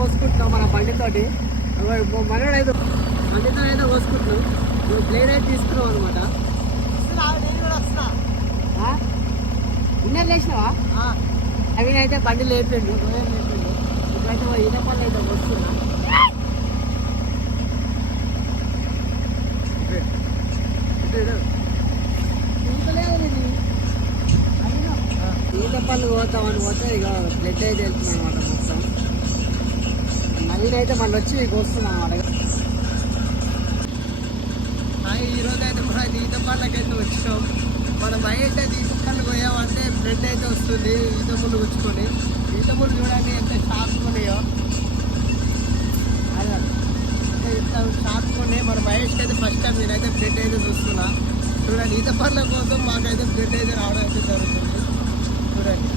కోసుకుంటున్నాం మన బండితోటి. మనోడు అయితే బండితో అయితే కోసుకుంటున్నాం. నువ్వు ప్లేన్ అయితే తీసుకున్నావు అనమాట. ఇన్నర్ లేచినావా? అవి అయితే బండి లేపిండు, రోయలు లేపిండు. ఇప్పుడైతే ఈత పళ్ళు అయితే వస్తున్నా. ఈత పళ్ళు పోతామని పోతే ఇక బ్లడ్ అయితే వెళ్తున్నాను అనమాట మొత్తం. నవీన్ అయితే మళ్ళీ వచ్చి వస్తున్నాను అనమాట. ఈరోజు అయితే మన ఈత పళ్ళకైతే వచ్చినాం. మన బయట అయితే ఈత పళ్ళు పోయామంటే బ్లడ్ అయితే వస్తుంది. ఈత ముళ్ళు గుచ్చుకొని ఈత ముళ్ళు చూడండి ఎంత షార్ప్గా ఉన్నాయో. అంటే ఇంత షార్ప్గా ఉన్నాయి. మన మహేష్కి అయితే ఫస్ట్ టైం నేనైతే బ్లడ్ అయితే చూస్తున్నా. చూడండి ఈత పళ్ళ కోసం మాకైతే బ్లడ్ అయితే రావడం అయితే జరుగుతుంది. చూడండి.